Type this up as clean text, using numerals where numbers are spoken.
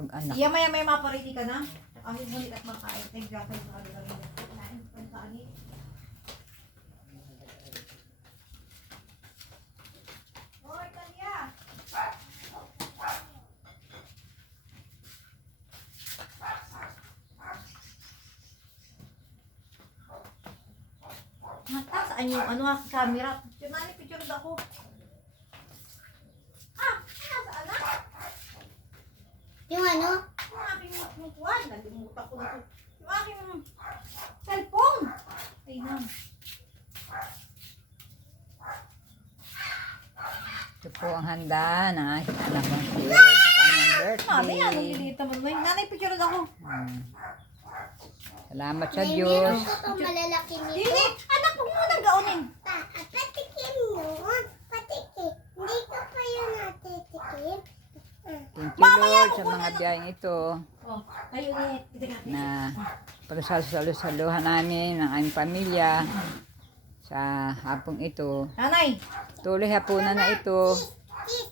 pag-anak. Iya maya may mapariti ka na. Kami mo at makain. Thank you sa kanila. Pagkain. Hoy, Tanya. Mata, saan yung ano nga camera? Picture na ni picture ako. Saan na? Yung ano? Yung aking mukuhan. Nalimutan ko na ito. Yung aking cellphone. Ay na. Ito po ang handa ng aking anak ng Cyril sa kanyang Mami, anong birthday. liliit naman mo? Nanay, picture ako. Salamat sa May Diyos. meron ko itong malalaki nito. Dili, anak, huwag mo nang gaunin. Patikim nun. Patikim. Hindi ko pa yun natitikim. Thank you Lord sa mga biyayang ito Oh, ayun eh. Ito nga. na pagsasalusaluhan namin ng aming pamilya sa hapong ito. Nanay, Tuloy hapunan na ito. Kiss.